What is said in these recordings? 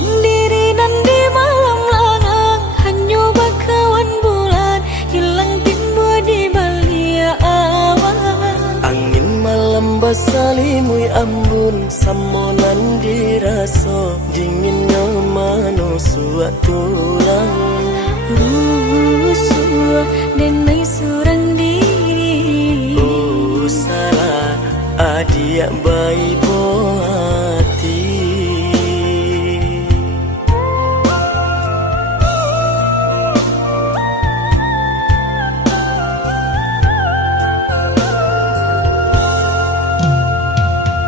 diri dan di malam langang, hanya bakawan bulan hilang timbul di balia awan. Angin malam basalimui ambun, samonan diraso dinginnya manusua tulang. Suah denai surang diri. Salah adia bayi hati.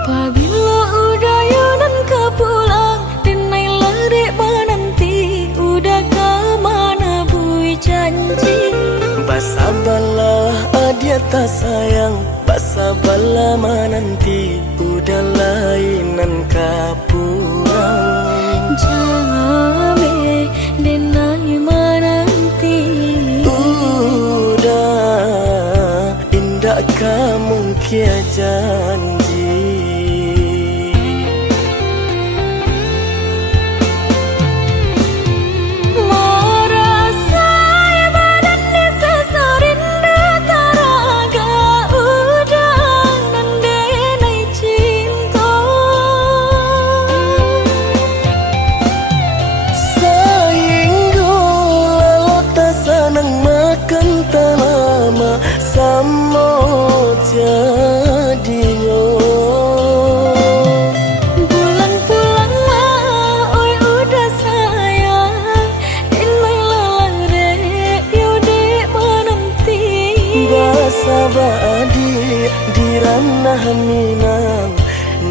Pabila udayanan ka pulang, denai lari menanti, udah ke mana bui janji. Basabalah adia tak sayang, basabalah menanti, udah lainan kapurang. Jame denai menanti, udah indah kamu kia janji. Samo jadinya pulang-pulanglah, oi udah sayang, inai lalang rek yudi menanti. Basabadi di ranah Minang,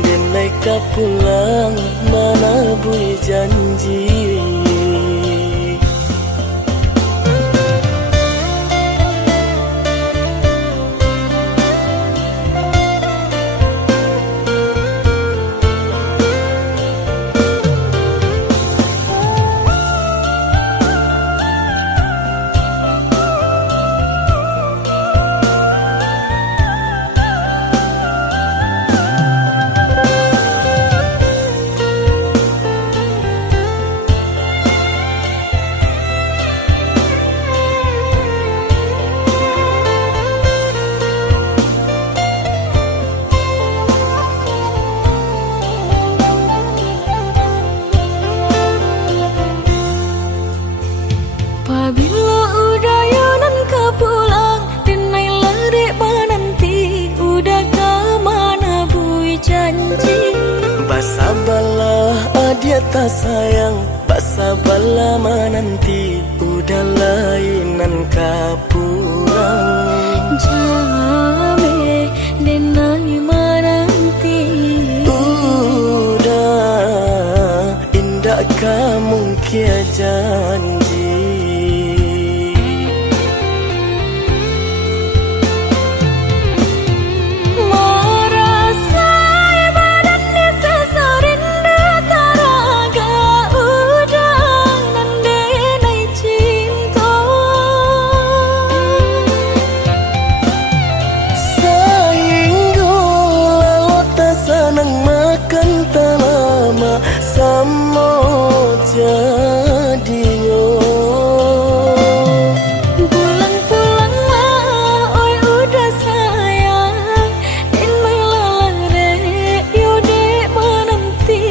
denai ka pulang mana bui janji. Pabila udayanan ka pulang, denai lari menanti, udah ke mana bui janji. Basabalah adia tak sayang, basabalah menanti, udah lainan kapurang. Jame denai menanti, udah indah kamu kia janji. Samo jadinya pulang-pulanglah, oi udah sayang, inai lalang rek yudi menanti.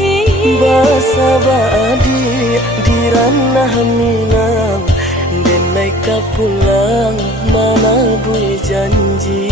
Basabadi di ranah Minang, denai ka pulang mana bui janji.